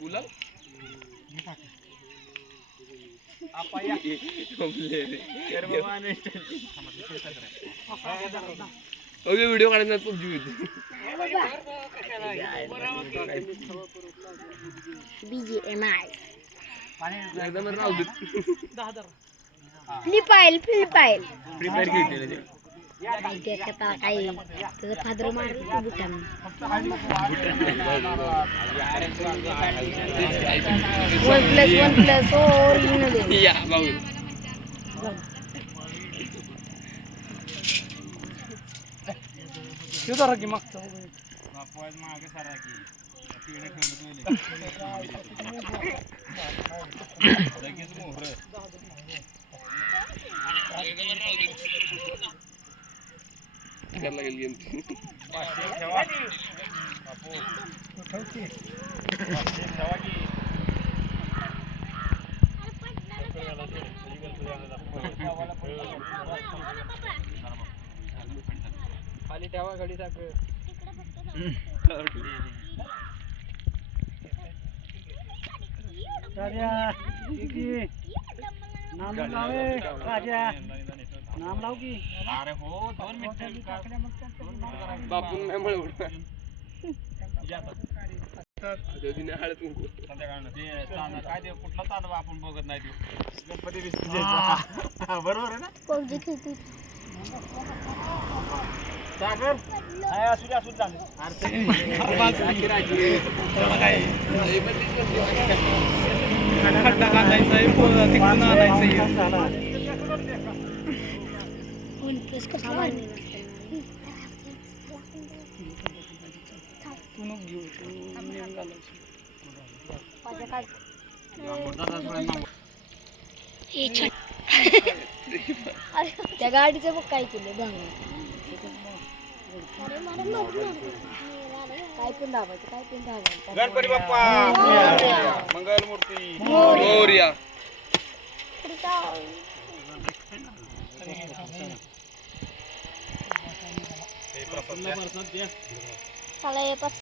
गुलाल व्हिडिओ काढायचा PUBG BGMI राहू दे फ्री फायर प्रिपेअर घेते कथा काही त्याचं फादर मारलं बुटान 1+1+ ओरिजिनल या भाऊ जरा की मागचा करायला लागेल गेम खाली ठेवा घडी साखर नाम लावे राजा नाम लाव की अरे हो 2 मिनिटं बापू नाही म्हणून काय ते कुठला चालू आपण बघत नाही ते गणपती बरोबर आहे ना पबजी खेळतो सागर असू झालं खड्डा काढायचा आहे तिकडून आणायचं कसा मारली तू नको घेऊ तू नेम घालायची त्या गाडीचं बघ काय केलं काय पण दाबायचं गणपती बाप्पा मंगल मूर्ती मोरया चला